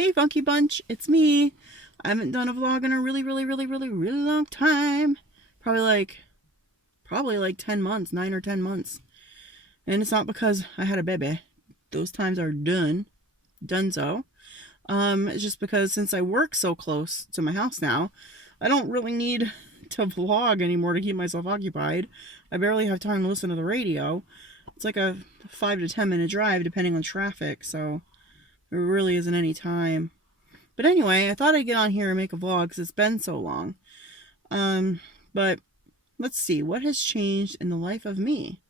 Hey, Funky Bunch, it's me. I haven't done a vlog in a really long time. Probably like 10 months, 9 or 10 months. And it's not because I had a baby. Those times are donezo. It's just because since I work so close to my house now, I don't really need to vlog anymore to keep myself occupied. I barely have time to listen to the radio. It's like a 5 to 10 minute drive depending on traffic, so there really isn't any time. But anyway, I thought I'd get on here and make a vlog because it's been so long. But let's see, what has changed in the life of me?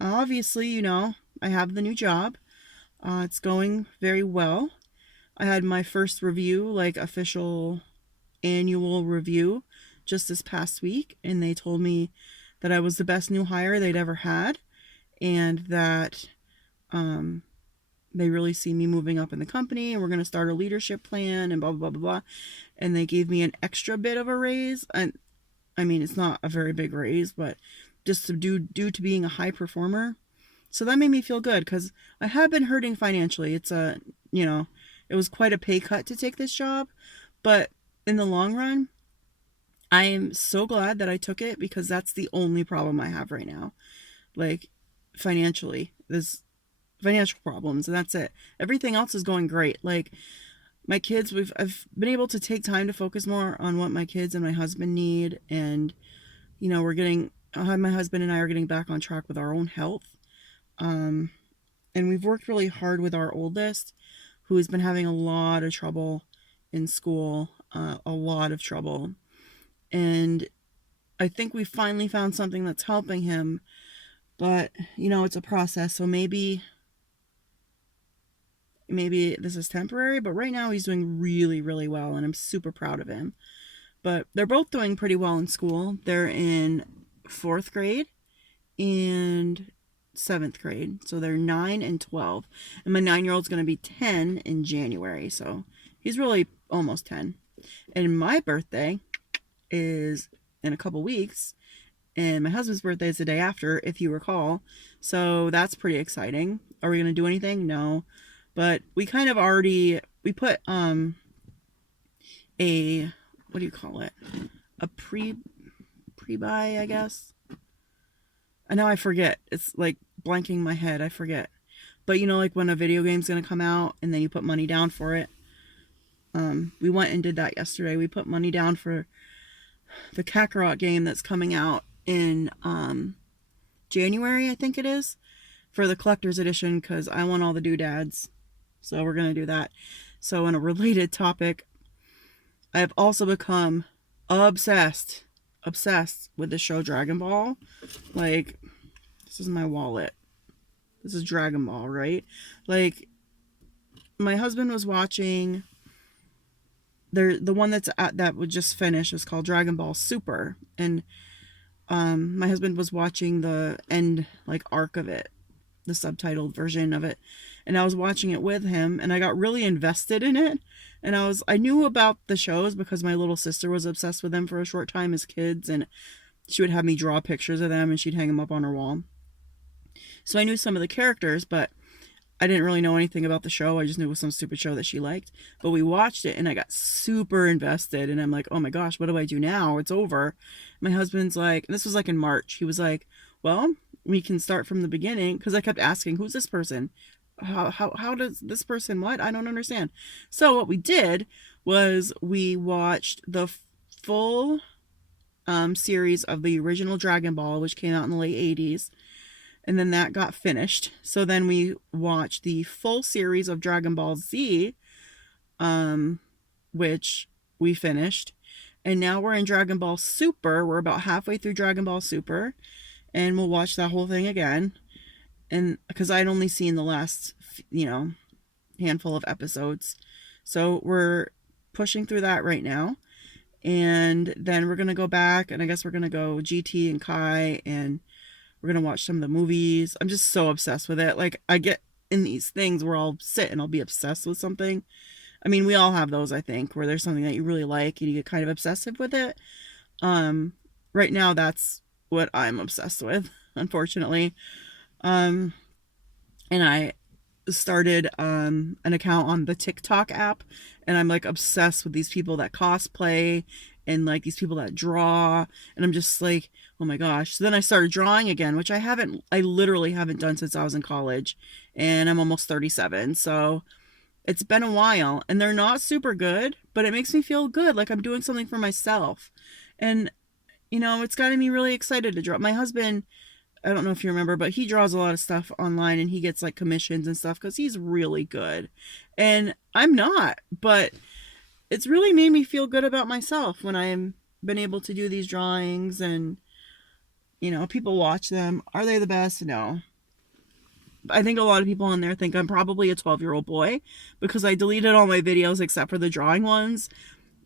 Obviously, I have the new job. It's going very well. I had my first review, like official annual review, just this past week, and they told me that I was the best new hire they'd ever had, and that they really see me moving up in the company, and we're going to start a leadership plan and blah, blah, blah, blah. And they gave me an extra bit of a raise. And I mean, it's not a very big raise, but just due to being a high performer. So that made me feel good because I have been hurting financially. It was quite a pay cut to take this job. But in the long run, I am so glad that I took it because that's the only problem I have right now. Like, financially, this financial problems, and that's it. Everything else is going great. Like my kids, I've been able to take time to focus more on what my kids and my husband need, and we're getting my husband and I are getting back on track with our own health. And we've worked really hard with our oldest, who has been having a lot of trouble in school, a lot of trouble, and I think we finally found something that's helping him. But it's a process, so maybe this is temporary, but right now he's doing really well, and I'm super proud of him. But they're both doing pretty well in school. They're in fourth grade and seventh grade, so they're 9 and 12, and my 9-year-old's going to be 10 in January, so he's really almost 10. And my birthday is in a couple weeks, and my husband's birthday is the day after, if you recall, so that's pretty exciting. Are we going to do anything? No. But we kind of already, we put a, what do you call it, a pre-buy, I guess. And now I forget, it's like blanking my head, I forget. But like when a video game's gonna come out and then you put money down for it. We went and did that yesterday. We put money down for the Kakarot game that's coming out in January, I think it is, for the collector's edition, because I want all the doodads. So we're going to do that. So in a related topic, I have also become obsessed with the show Dragon Ball. Like, this is my wallet. This is Dragon Ball, right? Like, my husband was watching the one that would just finish is called Dragon Ball Super, and my husband was watching the end arc of it, the subtitled version of it, and I was watching it with him, and I got really invested in it. And I knew about the shows because my little sister was obsessed with them for a short time as kids, and she would have me draw pictures of them and she'd hang them up on her wall. So I knew some of the characters, but I didn't really know anything about the show. I just knew it was some stupid show that she liked. But we watched it and I got super invested, and I'm like, oh my gosh, what do I do now? It's over. My husband's like, this was like in March, he was like, well, we can start from the beginning, because I kept asking, who's this person? How does this person, what? I don't understand. So what we did was we watched the full series of the original Dragon Ball, which came out in the late 80s, and then that got finished. So then we watched the full series of Dragon Ball Z, which we finished, and now we're in Dragon Ball Super. We're about halfway through Dragon Ball Super, and we'll watch that whole thing again. And because I'd only seen the last, handful of episodes. So we're pushing through that right now. And then we're going to go back, and I guess we're going to go GT and Kai, and we're going to watch some of the movies. I'm just so obsessed with it. Like, I get in these things where I'll sit and I'll be obsessed with something. I mean, we all have those, I think, where there's something that you really like and you get kind of obsessive with it. Right now, that's what I'm obsessed with, unfortunately. And I started an account on the TikTok app, and I'm like obsessed with these people that cosplay and like these people that draw, and I'm just like, oh my gosh. So then I started drawing again, which I literally haven't done since I was in college, and I'm almost 37. So it's been a while, and they're not super good, but it makes me feel good, like I'm doing something for myself. And it's gotten me really excited to draw. My husband, I don't know if you remember, but he draws a lot of stuff online, and he gets like commissions and stuff because he's really good. And I'm not, but it's really made me feel good about myself when I'm been able to do these drawings, and people watch them. Are they the best? No. I think a lot of people on there think I'm probably a 12-year-old boy because I deleted all my videos except for the drawing ones.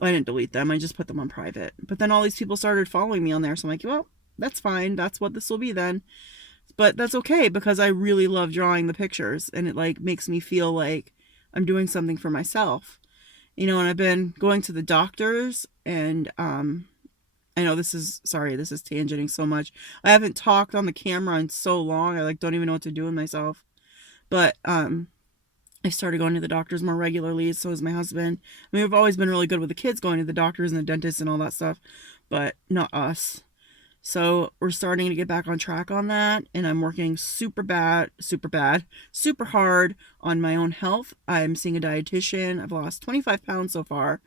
I didn't delete them. I just put them on private. But then all these people started following me on there. So I'm like, well, that's fine. That's what this will be then. But that's okay because I really love drawing the pictures, and it like makes me feel like I'm doing something for myself. And I've been going to the doctors, and I know this is tangenting so much. I haven't talked on the camera in so long. I like don't even know what to do with myself. But I started going to the doctors more regularly. So is my husband. I mean, we've always been really good with the kids going to the doctors and the dentist and all that stuff, but not us. So we're starting to get back on track on that, and I'm working super hard on my own health. I'm seeing a dietitian. I've lost 25 pounds so far.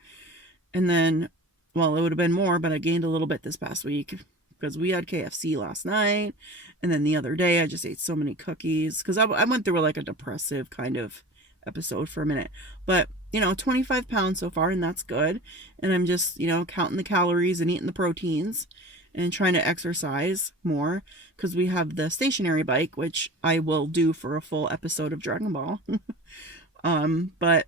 And then, well, it would have been more, but I gained a little bit this past week because we had KFC last night. And then the other day I just ate so many cookies because I went through like a depressive kind of episode for a minute. But 25 pounds so far, and that's good. And I'm just counting the calories and eating the proteins and trying to exercise more because we have the stationary bike, which I will do for a full episode of Dragon Ball. But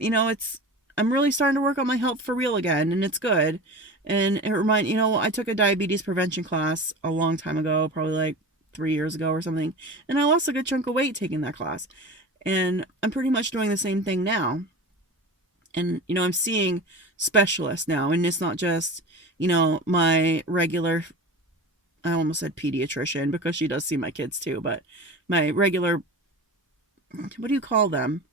I'm really starting to work on my health for real again, and it's good. And I took a diabetes prevention class a long time ago, probably like 3 years ago or something, and I lost a good chunk of weight taking that class. And I'm pretty much doing the same thing now. And I'm seeing specialists now, and it's not just my regular, I almost said pediatrician because she does see my kids too, but my regular, what do you call them?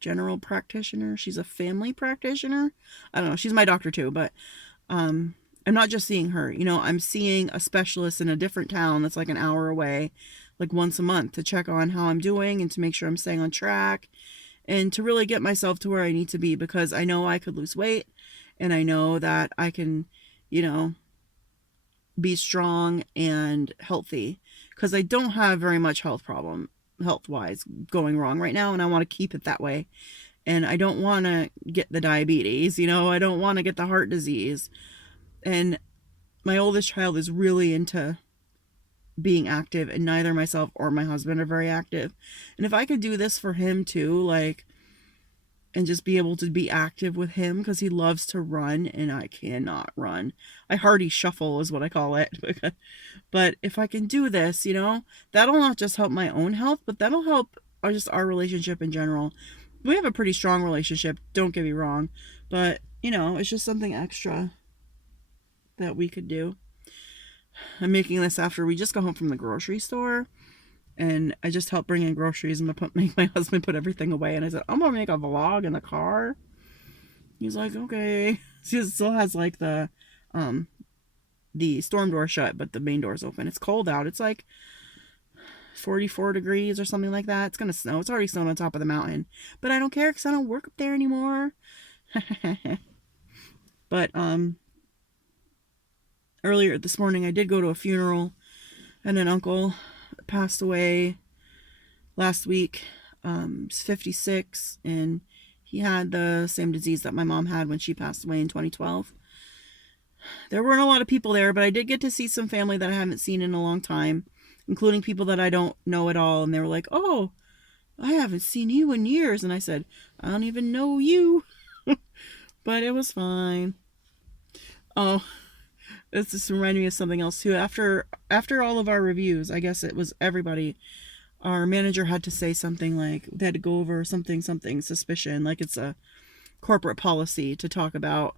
General practitioner. She's a family practitioner. I don't know. She's my doctor too, but I'm not just seeing her. I'm seeing a specialist in a different town that's like an hour away, like once a month, to check on how I'm doing and to make sure I'm staying on track and to really get myself to where I need to be, because I know I could lose weight, and I know that I can, be strong and healthy, because I don't have very much health-wise going wrong right now, and I want to keep it that way. And I don't want to get the diabetes, I don't want to get the heart disease. And my oldest child is really into being active, and neither myself or my husband are very active. And if I could do this for him too, and just be able to be active with him, because he loves to run and I cannot run. I hardy shuffle is what I call it. But if I can do this, that'll not just help my own health, but that'll help just our relationship in general. We have a pretty strong relationship, don't get me wrong, but it's just something extra that we could do. I'm making this after we just got home from the grocery store, and I just helped bring in groceries and make my husband put everything away. And I said, I'm gonna make a vlog in the car. He's like, okay. He still has like the storm door shut, but the main door's open. It's cold out. It's like 44 degrees or something like that. It's gonna snow. It's already snowed on top of the mountain, but I don't care because I don't work up there anymore. But earlier this morning I did go to a funeral, and an uncle passed away last week. He's 56, and he had the same disease that my mom had when she passed away in 2012. There weren't a lot of people there, but I did get to see some family that I haven't seen in a long time, including people that I don't know at all. And they were like, oh, I haven't seen you in years. And I said, I don't even know you. But it was fine. Oh, this just reminded me of something else too. After all of our reviews, I guess it was everybody, our manager had to say something like, they had to go over something suspicion, like it's a corporate policy to talk about,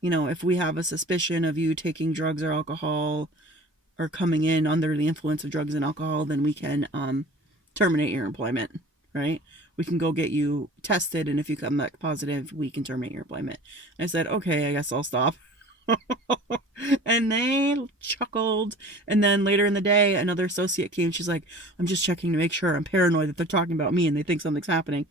if we have a suspicion of you taking drugs or alcohol or coming in under the influence of drugs and alcohol, then we can terminate your employment. right? We can go get you tested, and if you come back positive, we can terminate your employment. I said, okay, I guess I'll stop. And they chuckled. And then later in the day, another associate came. She's like, I'm just checking to make sure. I'm paranoid that they're talking about me and they think something's happening.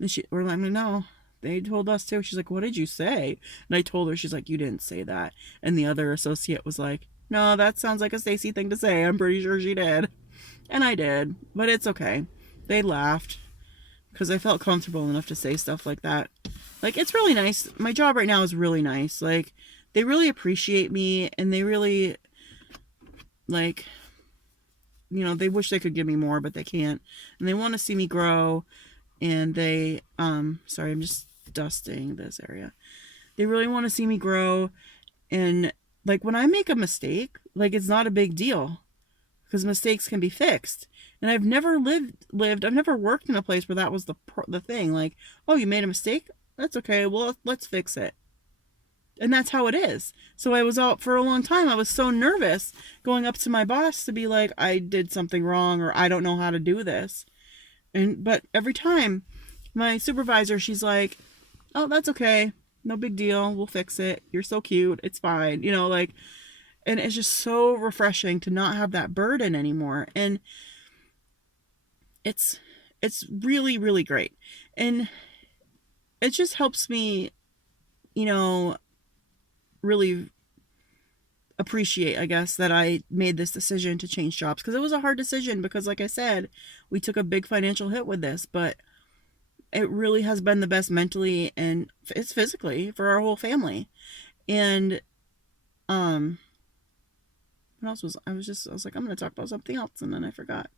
And we're like, no, they told us too. She's like, what did you say? And I told her. She's like, you didn't say that. And the other associate was like, no, that sounds like a Stacy thing to say. I'm pretty sure she did. And I did, but it's okay. They laughed because I felt comfortable enough to say stuff like that. Like, it's really nice. My job right now is really nice. Like, they really appreciate me, and they really, like, you know, they wish they could give me more, but they can't. And they want to see me grow, and they, sorry, I'm just dusting this area. They really want to see me grow, and, like, when I make a mistake, like, it's not a big deal, because mistakes can be fixed. And I've never I've never worked in a place where that was the thing. Like, oh, you made a mistake? That's okay. Well, let's fix it. And that's how it is. So I was out for a long time. I was so nervous going up to my boss to be like, I did something wrong, or I don't know how to do this. But every time my supervisor, she's like, oh, that's okay. No big deal. We'll fix it. You're so cute. It's fine. You know, like, and it's just so refreshing to not have that burden anymore. And it's really, really great. And it just helps me, you know, really appreciate, I guess, that I made this decision to change jobs, because it was a hard decision, because like I said, we took a big financial hit with this, but it really has been the best mentally and it's physically for our whole family. And what else was I was like, I'm going to talk about something else, and then I forgot.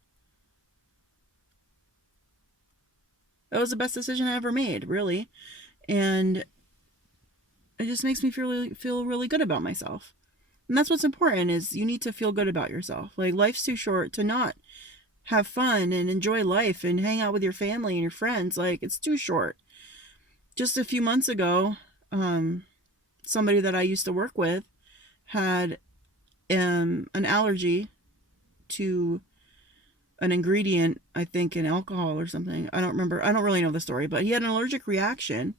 It was the best decision I ever made, really. And it just makes me feel really good about myself. And that's what's important, is you need to feel good about yourself. Like, life's too short to not have fun and enjoy life and hang out with your family and your friends. Like, it's too short. Just a few months ago, somebody that I used to work with had an allergy to an ingredient, I think in alcohol or something. I don't remember. I don't really know the story, but he had an allergic reaction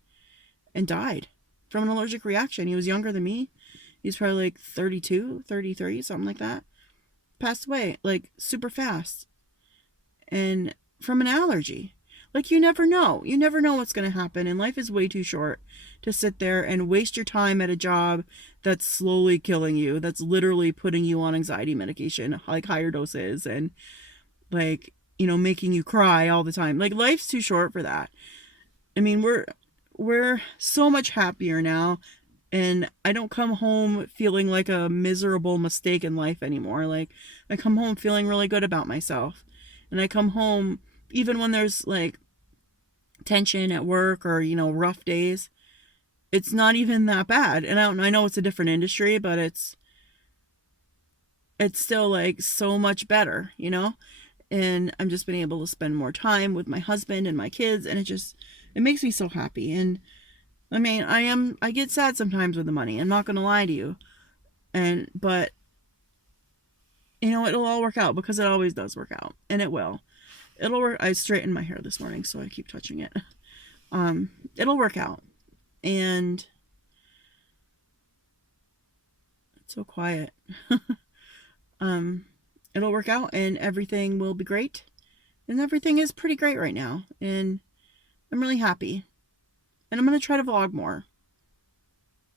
and died from an allergic reaction. He was younger than me. He's probably like 32, 33, something like that. Passed away, like, super fast. And from an allergy. Like, you never know. You never know what's going to happen. And life is way too short to sit there and waste your time at a job that's slowly killing you. That's literally putting you on anxiety medication, like higher doses, and, like, you know, making you cry all the time. Like, life's too short for that. I mean, we're so much happier now, and I don't come home feeling like a miserable mistake in life anymore. Like, I come home feeling really good about myself, and I come home even when there's, like, tension at work or, you know, rough days. It's not even that bad. And I know it's a different industry, but it's still, like, so much better, you know. And I'm just been able to spend more time with my husband and my kids, and it makes me so happy. And I mean, I get sad sometimes with the money. I'm not going to lie to you. But you know, it'll all work out, because it always does work out, and it will. It'll work. I straightened my hair this morning, so I keep touching it. It'll work out. And it's so quiet. It'll work out, and everything will be great. And everything is pretty great right now. And I'm really happy. And I'm going to try to vlog more,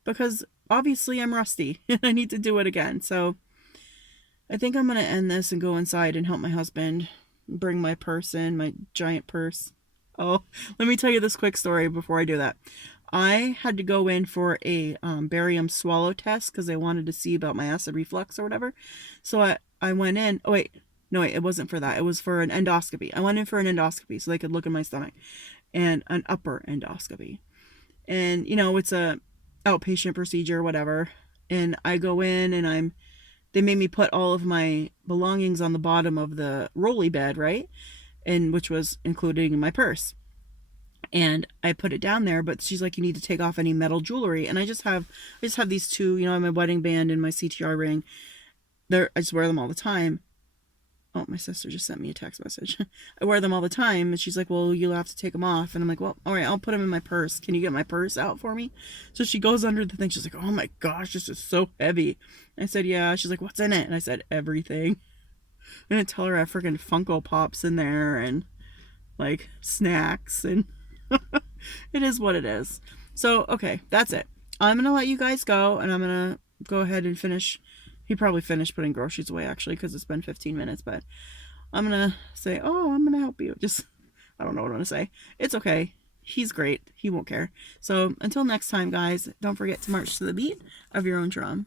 because obviously I'm rusty and I need to do it again. So I think I'm going to end this and go inside and help my husband bring my purse in, my giant purse. Oh, let me tell you this quick story before I do that. I had to go in for a barium swallow test, because they wanted to see about my acid reflux or whatever. So I went in. Oh, wait. No, wait, it wasn't for that. It was for an endoscopy. I went in for an endoscopy so they could look at my stomach, and an upper endoscopy. And, you know, it's a outpatient procedure, whatever. And I go in, and they made me put all of my belongings on the bottom of the rolly bed, right? And which was including my purse. And I put it down there, but she's like, you need to take off any metal jewelry. And I just have these two, you know, I have my wedding band and my CTR ring. I just wear them all the time. Oh, my sister just sent me a text message. I wear them all the time. And she's like, well, you'll have to take them off. And I'm like, well, all right, I'll put them in my purse. Can you get my purse out for me? So she goes under the thing. She's like, oh my gosh, this is so heavy. I said, yeah. She's like, what's in it? And I said, everything. And I tell her I have freaking Funko Pops in there and like snacks. And it is what it is. So, okay, that's it. I'm going to let you guys go. And I'm going to go ahead and finish. He probably finished putting groceries away, actually, because it's been 15 minutes. But I'm going to say, oh, I'm going to help you. Just, I don't know what I'm going to say. It's okay. He's great. He won't care. So until next time, guys, don't forget to march to the beat of your own drum.